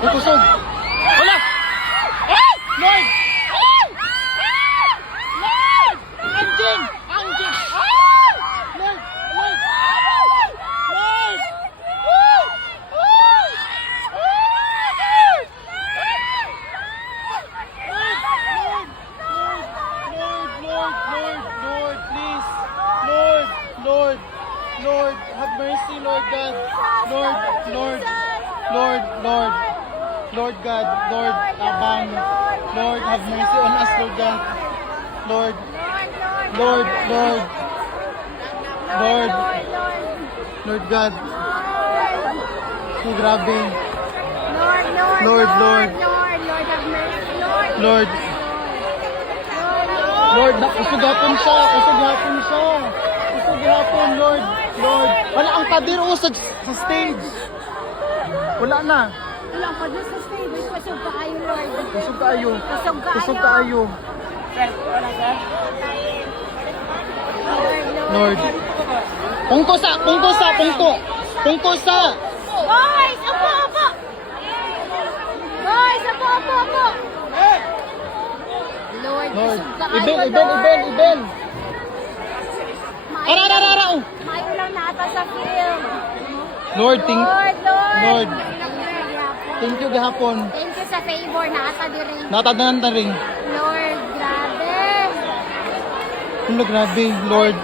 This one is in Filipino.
Kusog. Wala! Lord! Lord! Anjing! Anjing! Lord! Lord! Lord! Lord, please. Lord, have mercy, Lord God. Lord God, Lord, abang. Lord, have mercy on us, Lord God. Lord God. Oh, grabe. Lord, kusog hapon siya, Lord. Wala ang kadir sa stage. Wala na. Wala pa doon sa stage. Kusog kaayo, Lord. Kusog kaayo. Lord. Pungko sa. Boys, apo. Lord, Lord. kusog kaayo, Ibel. Ara. Maayo lang nata sa film. Lord. Lord. Thank you gahapon. Thank you sa favor na ata diri. Natadanan ta ring. Lord, grabe. Grabe, Lord.